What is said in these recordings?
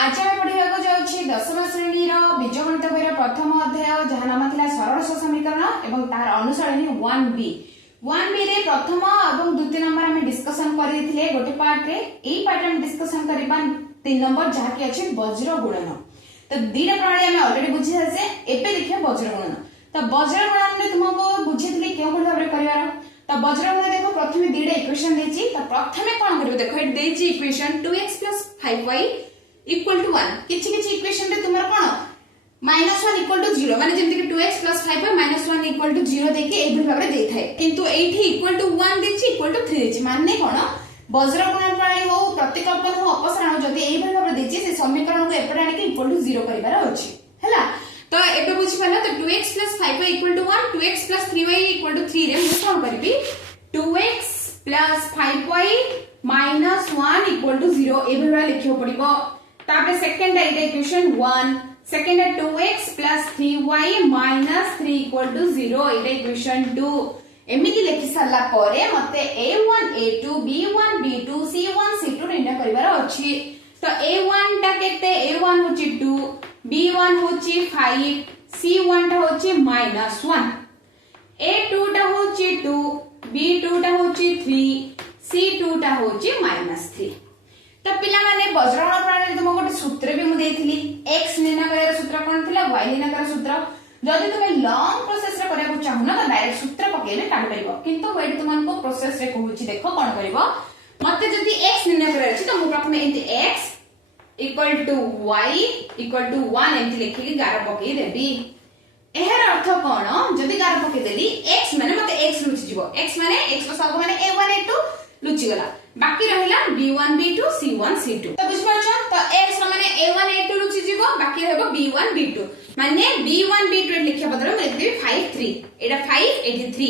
आज आम पढ़ा जाऊँगी दशम श्रेणी बीजगणित बही प्रथम अध्याय जहाँ नाम था सरल समीकरण और तार अनुसारणी 1B 1B रे प्रथम और द्वितीय नंबर आम डिस्कसन करते गोटे पार्ट रे यही पार्ट आम डिस्कसन करबा 3 नंबर जहाँ की अच्छे वज्र गुणन। तो दीटा प्रणाली आम ऑलरेडी बुझी सारे एबे देखिए वज्र गुणन। तो वज्र गुणन में तुमको बुझी क्यों भाव में कर तो वज्र गुणन देखो प्रथम दीटा इक्वेशन देछि तो प्रथमे कोन करबो देखो एट देछि इक्वेशन 2x + 5y = 1 किछि किछि इक्वेशन रे तुमर कोन -1 = 0 माने जेमति कि 2x + 5y -1 = 0 देके एभि भाबरे देइ थाए किंतु एठी =1 देछि =3 देछि माने कोन वज्र गुणन प्रणाली हो प्रतिकल्पन हो अपसरण जदि एभि भाबरे देछि से समीकरण को एपटे आनि कि =0 करिवार अछि हैला। तो एबे बुझि पाला तो 2x + 5y = 1 2x + 3y = 3 रे मु कोन करबी 2x + 5y - 1 = 0 एभि भाबरे लिखियो पड़िबो। तापर second equation 1 second 2x + 3y - 3 = 0 एटा इक्वेशन 2 एमिति लिखि सारला परे मते a1 a2 b1 b2 c1 c2 निर्णय करिवार अछि। तो a1 टा केते a1 होची 2 b1 होची 5 c1 टा होची -1 a2 टा होची 2 b2 टा होची 3 c2 टा होची -3। तो पिला माने वज्रगुणन प्रणाली तुम गोटे सूत्र भी मु देथिली x निर्णय करार सूत्र कोन थिला y निर्णय करार सूत्र जदि तुम लॉन्ग प्रोसेस रे करिया चाहू ना तो डायरेक्ट सूत्र पकेले काढ परिबो किंतु वेट तुमको प्रोसेस रे कहूची देखो कोन करिवो मते जदि x निर्णय करार अछि तो मु प्रथमे एंती x = y = 1 एंती लिखि गार पके देबी। एहर अर्थ कोन जदि गार पके देली x माने मते x लुचि जिवो x माने x रो सब माने a1 a2 लुचि गला बाकी रहिला b1 b2 c1 c2 तो बुझ पाछो तो x माने a1 a2 लुचि जिवो बाकी रहबो b1 b2 माने b1 b2 लिखिया बदले मैं देबी 5 3 एटा 5 एटी 3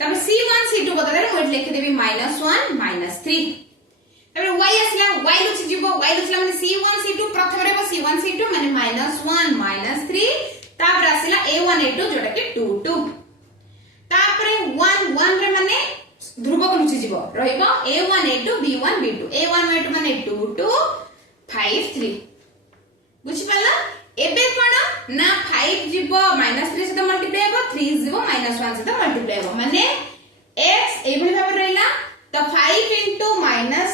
तब c1 c2 बदले मैं लिखि देबी -1 -3 तब y असला y लुचि जिवो y लुचला माने c1 c2 प्रथम रहबो c1 c2 माने -1 -3 तापर आसिला a1 a2 जोटा के 2 2 तापर 1 1 रे माने ध्रुव को लुचि जीवो रहइबो a1 a2 b1 b2 a1 a2 माने 2 2 5 3 बुझि पाला। एबे कोन ना 5 जीवो -3 से मल्टीप्लाई हेबो 3 जीवो -1 से मल्टीप्लाई हेबो माने x एबे भाबे रहला तो 5 *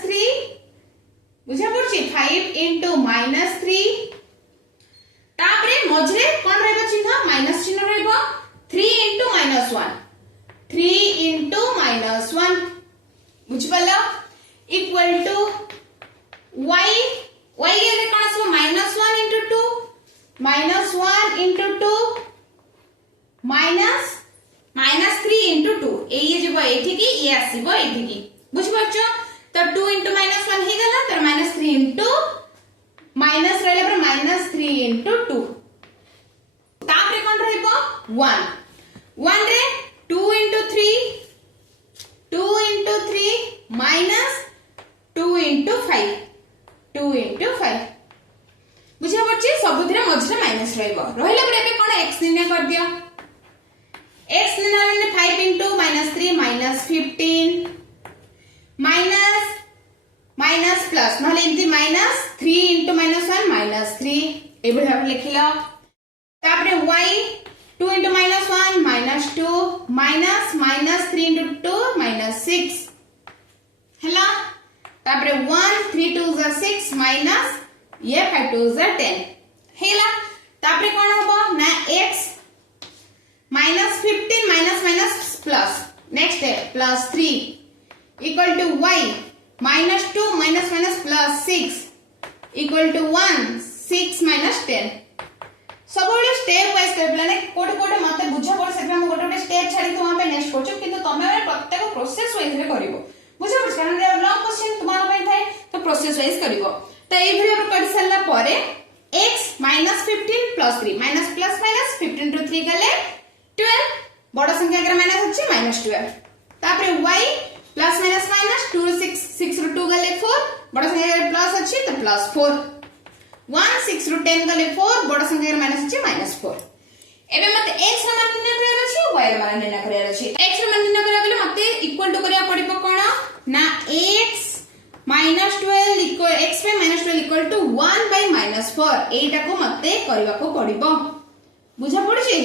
-3 बुझा पड़छि 5 * -3 तापरे मझरे कोन रहबो चिन्ह माइनस चिन्ह रहबो 3 * -1 3 * -1 बुझ पाला इक्वल टू y y रे कोन आसबो -1 * 2 -1 * 2 -3 * 2 एई जेबो एठी की ए आसीबो एठी की बुझ पाछो तो 2 * -1 हे गला तर -3 माइनस रहले पर -3 * 2 तापरे कोन रहइबो 1 1 रे 2 * 3 2 * 3 -2 * 5 2 * 5 बुझा पड़छि सबुथिरे मझरे माइनस रहइबो रहले पर एबे कोन x निर्णय कर दियो x निर्णय ने 5 * -3 -15 माइनस प्लस नहले एंती -3 * -1 -3 एबे हम लिखिलो तापरे y 2 * -1 -2 -3 * 2 -6 हैला तापरे 1 3 2 6 माइनस ये 5 2 10 हैला तापरे कोन हबो ना x -15 माइनस प्लस नेक्स्ट है +3 equal to y -2 plus 6 equal to 1 6 -10 सब स्टेप वाइज कर प्लान कोटे कोटे मते बुझा पड़ से हम गोटे स्टेप छाडी तो वहां पे नेक्स्ट करछु किंतु तमे प्रत्येक प्रोसेस वाइज रे करिवो बुझा पड़ कारण लॉन्ग क्वेश्चन तुम्हारा पे थाए तो प्रोसेस वाइज करिवो। तो ए भिडियो कर सल्ला परे x -15 + 3 माइनस प्लस माइनस 15 * 3 गले 12 बड़ संख्या के माइनस अछि -12 तापरे y +- 2 6 6 * 2 गले 4 बड़ संख्या के प्लस अछि तो +4 1 6 * 10 गले 4 बड़ संख्या के माइनस अछि -4 एबे मते x मान निर्णय करार अछि y मान निर्णय करार अछि x मान निर्णय करा गेले मते इक्वल टू करिया पड़िबो कोन ना x -12 equal x by -12 equal to 1 by -4 एटा को मते करबा को पड़िबो बुझा पड़छि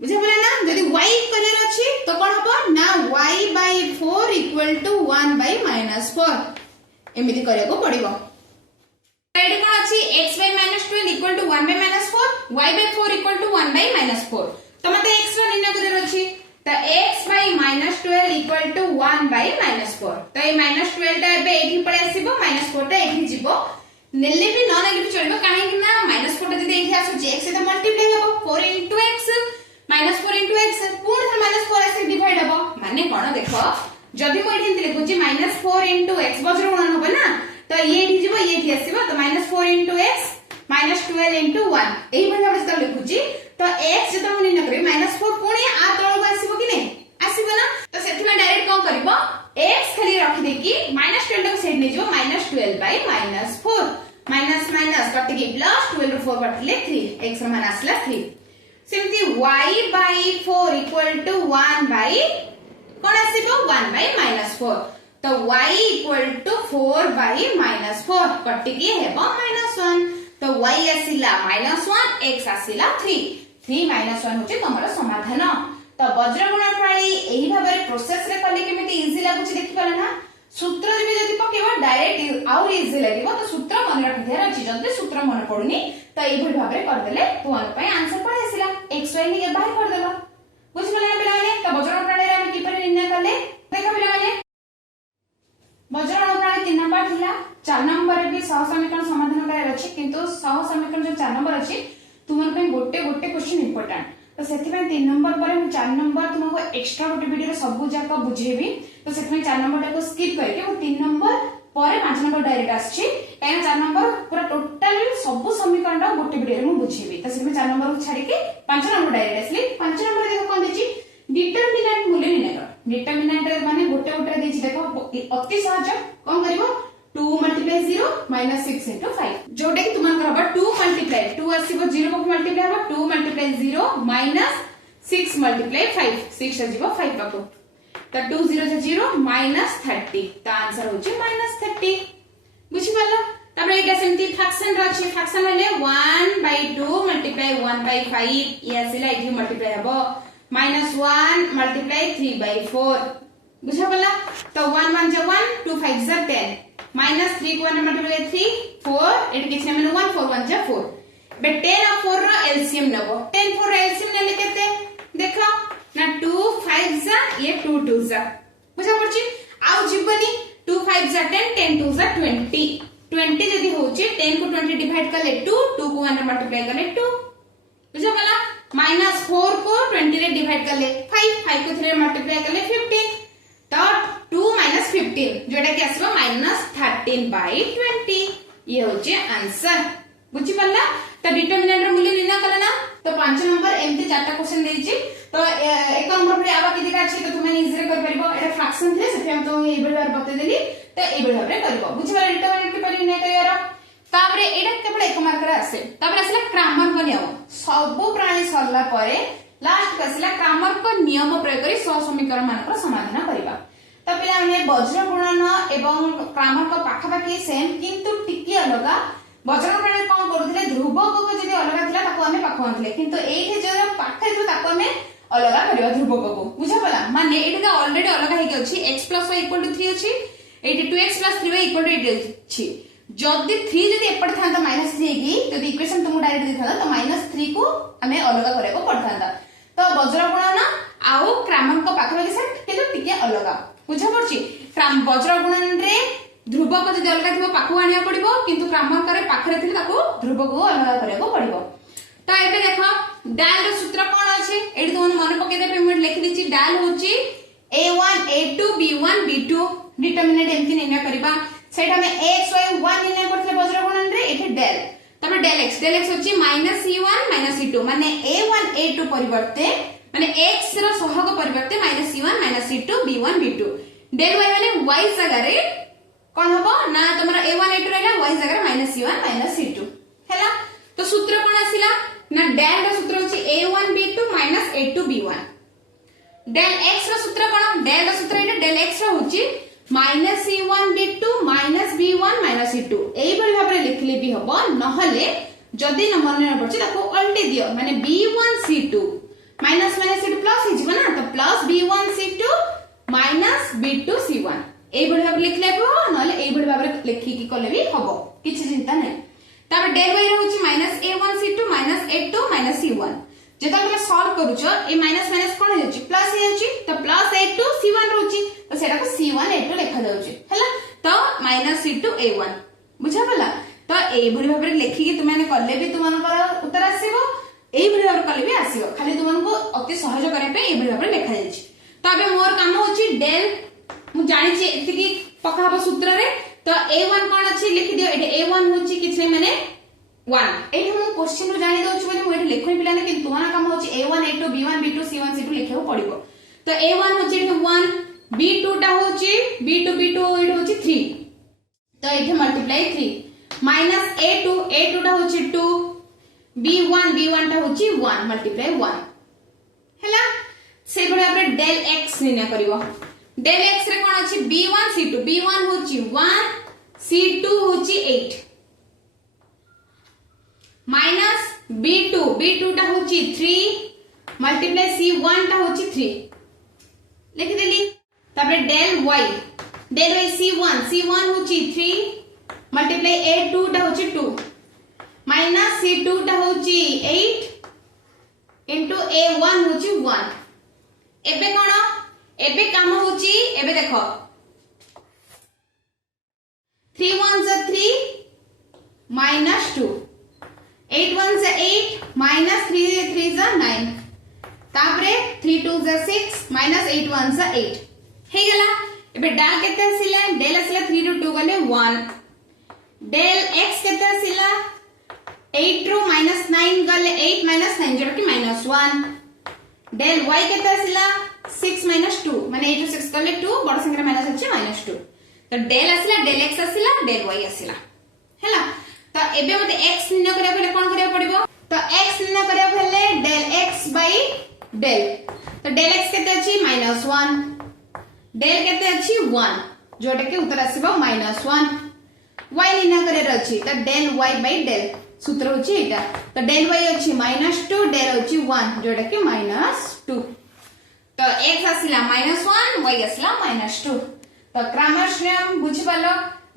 बुझा पड़े ना यदि y करर अछि तो कोन हबो ना y by 4 equal to 1 by -4 एमिति करया को पड़िबो एटा कोन अछि x by -12 equal to 1 by -4 y by 4 equal to 1 by -4 तो मते x रो निर्णय करर अछि तो x by -12 equal to 1 by -4 तो ए -12 टा एबे एठी पड़े आसीबो -4 टा एठी जिवो नेले भी न नेगेटिव चलबो काहे कि ना -4 टा जदी एठी आसु x से मल्टीप्लाई हबो 4 x -4 x पूर्ण -4 से डिवाइड हबो माने कोन देखो जदी मो एठी लिखुची -4 x वज्र गुणन हबो ना तो ये एठी जिवो ये एठी आसीबो तो -4 x -12 1 एही भाबे हम लिखुची तो x जतो हम निर्णय करी -4 पुणी आ तळको आसीबो कि नै आसीबो ना तो सेठी में डायरेक्ट कोन करबो x खाली रखि दे कि -12 को सेट नै जो -12 by -4 माइनस माइनस कट के प्लस 12 रो 4 कटले 3 x रो मान आसला 3 सेमती y by 4 equal to 1 by कोन आसीबो 1 by -4 तो y equal to 4 by -4 cut के हेबो -1 तो y आसीला -1 x आसीला 3 3 -1 होचे तमरो समाधान तो वज्र गुणन प्रणाली एही भाबरे प्रोसेस रे कले केमिति इजी लागुची देखि पाला ना सूत्र जबे जदी पकेबो डायरेक्ट आउर इजी लागिबो तो सूत्र मन रखि दिया अछि जदी सूत्र मन पडुनी तो एही भाबरे कर देले तो अन पय आंसर पडे आसीला x y नि बाहर कर देबो बुझ पले ना पिला माने तो वज्र गुणन प्रणाली हम किपर निर्णय करले देखा पिला माने वज्र गुणन प्रणाली 3 नंबर थिला 4 नंबर भी सह समीकरण समाधान करार अछि किंतु सह समीकरण जो 4 नंबर अछि तुमन पे गोटे गोटे क्वेश्चन इंपोर्टेंट तो सेथि में 3 नंबर पर 4 नंबर तुमको एक्स्ट्रा गोटे वीडियो रे सब जाका बुझेबी तो सेथि में 4 नंबर को स्किप करके वो 3 नंबर पर 5 नंबर डायरेक्ट आछि काहे 4 नंबर पूरा टोटल सब समीकरण गोटे वीडियो रे मु बुझेबी तो सेथि में 4 नंबर को छाड़ी के 5 नंबर डायरेक्ट आसली 5 नंबर देखो कोन देछि डिटरमिनेंट मूल्य निर्णय कर डिटरमिनेंट रे माने गोटे गोटे देछि देखो अति सहज कोन करिवो 2 multiply 0 minus 6 into 5 जोटे कि तुमन करबा 2 multiply 2 आसीबो 0 को मल्टीप्लाई हबा 2 multiply 0 minus 6 multiply 5 6 आसीबो 5 पाको तो 2 0 से 0 minus 30 तो आंसर होची minus 30 बुझि पालो तबरे एटा सेमती फ्रैक्शन राछि फ्रैक्शन हले 1/2 multiply 1/5 ये आसीला एठी मल्टीप्लाई हबो -1 multiply 3/4 बुझा पला तो 1 1 जा 1 2 5 जा 10 -3 को 1 मल्टीप्लाई 3 4 एट किछ नमे 1 4 1 जा 4 बे 10 और 4 रो एलसीएम नबो 10 4 रो एलसीएम नेले केते देखो ना 2 5 जा ये 2 2 जा बुझा पड़छि आउ जीवनी 2 5 जा 10 10 2 जा 20 20 जदी होछि 10 को 20 डिवाइड करले 2 2 को 1 मल्टीप्लाई करले 2 बुझा पला -4 को 20 रे डिवाइड करले 5 5 को 3 रे मल्टीप्लाई करले 15 तो 2 minus 15 जोटा कि आसबो -13/20 ये होचे आंसर बुझि पल्ला तो डिटरमिनेंट रो मूल्य निर्णय करला ना तो 5 नंबर एमती चारटा क्वेश्चन देछि तो एक नंबर पे आबा किदिका अछि तो तुमे इजी रे कर परबो एटा फ्रैक्शन थे से हम तो ए बेर बते देली तो ए बेर भाबरे करबो बुझि पल्ला डिटरमिनेंट के पर निर्णय करियार तापरे एटा केवल एक मार्क रे आसे तापरे आसला क्रामर को नियम सब प्रणाली सरला परे लास्ट आसला क्रामर को नियम प्रयोग करी सह समीकरण मानकर समाधान करबा तो पिला माने वज्र गुणन एवं क्रामर को पाखापाखी सेम किंतु टिकी अलग वज्र गुणन कोन करथले ध्रुवक को जदी अलग थिला ताको हमें पाखवनथले किंतु एठी जो पाखे जो ताको हमें अलग करियो ध्रुवक को बुझा पला माने एठी का ऑलरेडी अलग हे के अछि x + y = 3 अछि एठी 2x + 3y = 8 अछि जदी 3 जदी एपट थांता -3 की जदी इक्वेशन तुमु डायरेक्ट दिथाला तो -3 को हमें अलग करे को पड़थांता तो वज्र गुणन आउ क्रामर को पाखापाखी सेम किंतु टिके अलग बुझा पड़छि वज्र गुणन रे ध्रुवक जदी अलग थिबो पाखु आनिया पड़िबो किंतु क्रामर करे पाखरे थिले ताको ध्रुवक को अलग करबो पड़िबो तो एबे देखो डाल रो सूत्र कोन अछि एडी तुम मन पके दे पेमेंट लिखि दिछि डाल होछि a1 a2 b1 b2 determinant एमति निर्णय करबा सेटा में x y 1 निर्णय करथले वज्र गुणन रे एठी डेल तबे डेल x होछि -e1 -e2 माने a1 a2 परिवर्ते माने x रो सहग परिवर्ते -e1 -e2 b1 b2 डेल y माने y जगह रे कोन हबो ना तमरा a1 a2 रहला y जगह रे -e1 -e2 हैला तो सूत्र कोन आसिला ना डेल रो सूत्र होछि a1 b2 -a2 b1 del x रो सूत्र कोन डेल रो सूत्र एटा डेल x रो होछि -c1b2 -b1 -c2 एई भली भाबरे लिखले भी हबो नहले जदी न मन पड़छ ताको उल्टे दियो माने b1c2 minus minus c2 plus हे जीव ना तो प्लस b1c2 माइनस b2c1 एई भली भाबरे लिखले भी हो नहले एई भली भाबरे लिखि की कले भी हबो किछि चिंता नै तापर del y रहउची -a1c2 -a2 -c1 जेता हम सॉल्व करूछो ए माइनस माइनस कोन होची प्लस हे होची तो प्लस a2 c1 रहउची तो सेटा को c1 a2 लिखा जाउची हला तो -c2 a1 बुझा पला तो एई भली भाबरे लिखि कि तुमने कले भी तुमनकर उत्तर आसीबो एई भली भाबरे कले भी आसीबो खाली तुमनको अति सहज करे पे एई भली भाबरे लिखा जायछि तो अबे मोर काम होची del मु जानि छी एति की पकाबो सूत्र रे तो a1 कोन अछि लिखि दियो एटे a1 होची किछने माने 1 एठी मु क्वेश्चन रो जानि दउछु बोली मु एठी लेखै पिलाने कि तुमाना काम होची a1 a2 b1 b2 c1 c2 लिखियो पड़िबो तो a1 होची एठी 1 b2 टा होची b2 एठी होची 3 तो एठी मल्टीप्लाई 3 माइनस a2 टा होची 2 b1 टा होची 1 मल्टीप्लाई 1 हैला से बडे आपरे del x निर्णय करिवो del x रे कोन अछि b1 c2 b1 होची 1 c2 होची 8 माइनस b2 टा होची 3 मल्टीप्लाई c1 टा होची 3 लिख देली तापर del y c1 होची 3 मल्टीप्लाई a2 टा होची 2 माइनस c2 टा होची 8 इनटू a1 होची 1 एबे कोन एबे काम होची एबे देखो 3 1 * 3 -2 8 1 * 8 -3 3 * 9 तापरे 3 2 * 6 -8 1 * 8 हे गेला एबे डा केते आसिला del आसिला 3 ରୁ 2 गले 1 del x केते आसिला 8 ରୁ -9 गले 8 - 9 जोटा कि -1 del y केते आसिला 6 - 2 माने 8 ରୁ 6 गले 2 बड़ संख्या माइनस अछि -2 तो del आसिला del x आसिला del y आसिला हैला तो एबे मते x निर्णय करिया पहिले कोन करिया पड़िबो तो x निर्णय करिया पहिले del x / del तो del x केते अछि -1 del केते अछि 1 जोटा कि उत्तर आसीबो -1 y निर्णय करिया अछि तो del y / del सूत्र होछि एटा तो del y अछि -2 del होछि 1 जोटा कि -2 तो x आसिला -1 y आसिला -2 तो क्रमश नियम बुझि पालो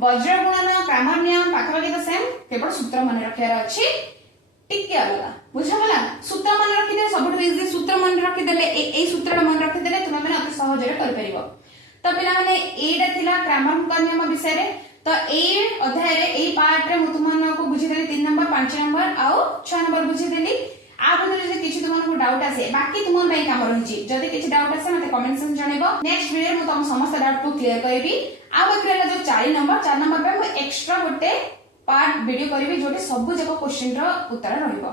वज्र गुणन क्रमर नियम पाखा के सेम केवल सूत्र मन रखियार अछि टिके अलगा बुझा गला सूत्र मन रखि दे सबठो इजी सूत्र मन रखि देले ए सूत्र मन रखि देले तुम माने अति सहज रे कर परिबो तो पिला माने एडा थिला क्रमर नियम विषय रे तो ए अध्याय रे ए पार्ट रे मु तुमन को बुझि देली 3 नंबर 5 नंबर आ 6 नंबर बुझि देली आ बदले जे किछि तुमन को डाउट आसे बाकी तुमन भाई काम रहिछि जदी किछि डाउट आसे मते कमेंट सेक्शन जणेबो नेक्स्ट वीडियो मु तुम समस्त डाउट को क्लियर करबी आ बकरेला जो 4 नंबर पे मु एक्स्ट्रा गोटे पार्ट वीडियो करबी जोटे सब जको क्वेश्चन रो उत्तर रहइबो।